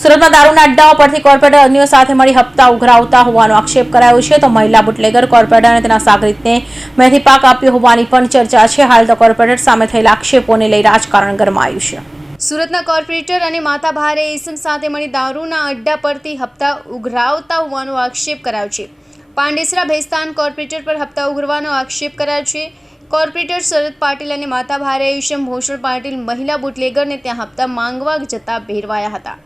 સુરતમાં દારૂના અડ્ડાઓ પરથી કોર્પોરેટર અન્યો સાથે મળી હપ્તા ઉઘરાવતા હોવાનો આક્ષેપ કરાયો છે. તો મહિલા બુટલેગર કોર્પોરેટર અને તેના સાગરીતને મેથી પાક આપ્યો હોવાની પણ ચર્ચા છે. હાલ તો કોર્પોરેટર સામે થયેલા આક્ષેપોને લઈ રાજકારણ ગરમાયું છે. સુરતના કોર્પોરેટર અને માતા ભારે ઇસમ સાથે મળી દારૂના અડ્ડા પરથી હપ્તા ઉઘરાવતા હોવાનો આક્ષેપ કરાયો છે. પાંડેસરા ભેસ્તાન કોર્પોરેટર પર હપ્તા ઉઘરવાનો આક્ષેપ કરાયો છે. કોર્પોરેટર શરદ પાટીલ અને માતા ભારે ઇસમ ભૂષણ પાટીલ મહિલા બુટલેગરને ત્યાં હપ્તા માંગવા જતા ભેરવાયા હતા.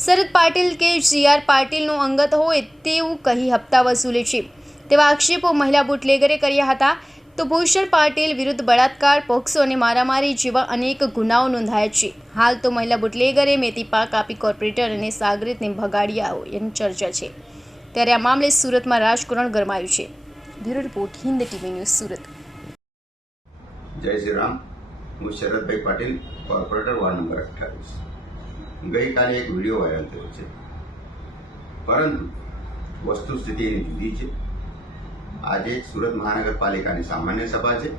શરદ પાટીલ કે સી આર પાટીલનો અંગત હોય તેવું કહી હપ્તા વસૂલે છે. તેવા આક્ષેપો મહિલા બુટલેગરે કર્યા હતા. તો ભૂષણ પાટીલ વિરુદ્ધ બળાત્કાર, પોક્સો અને મારામારી જેવા અનેક ગુનાઓ નોંધાયા છે. હાલ તો મહિલા બુટલેગરે મેથી પાક આપી કોર્પોરેટર અને સાગરીતને ભગાડ્યા એની ચર્ચા છે. ત્યારે આ મામલે સુરતમાં રાજકારણ ગરમાયું છે. Bureau report, Hind TV news, Surat. Jai Shri Ram. હું શરદભાઈ પાટીલ, કોર્પોરેટર, વોર્ડ નંબર અઠ્ઠાવીસ. ગઈકાલે એક વીડિયો વાયરલ થયો છે. પરંતુ વસ્તુ સ્થિતિ એની જુદી છે. આજે સુરત મહાનગરપાલિકાની સામાન્ય સભા છે,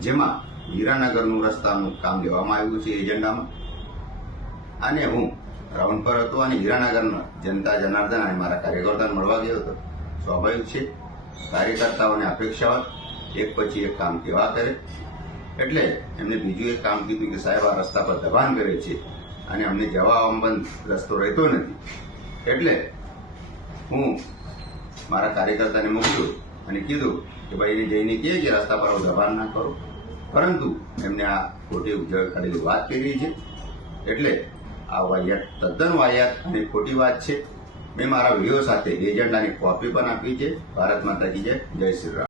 જેમાં હીરાનગરનું રસ્તાનું કામ લેવામાં આવ્યું છે એજન્ડામાં. અને હું રાઉન્ડ પર હતો અને હીરાનગરના જનતા જનાર્દન અને મારા કાર્યકર્તાને મળવા ગયો હતો. સ્વાભાવિક છે, કાર્યકર્તાઓને અપેક્ષા એક પછી એક કામ કેવા કરે. એટલે એમને બીજું એક કામ કીધું કે સાહેબ, આ રસ્તા પર દબાણ કરે છે. અને અમને જવા આવવામાં પણ રસ્તો રહેતો નથી. એટલે હું મારા કાર્યકર્તાને મોકલ્યું અને કીધું કે ભાઈ એને જઈને કહે કે રસ્તા પર દબાણ ના કરો. પરંતુ એમને આ ખોટી ઉજળ કરેલી વાત કરી છે. એટલે આ વાહિયાત તદ્દન વાહિયાત અને ખોટી વાત છે. મેં મારા વીડિયો સાથે એજન્ડાની કોપી પણ આપી છે. ભારત માતા કી જય. જય શ્રી રામ.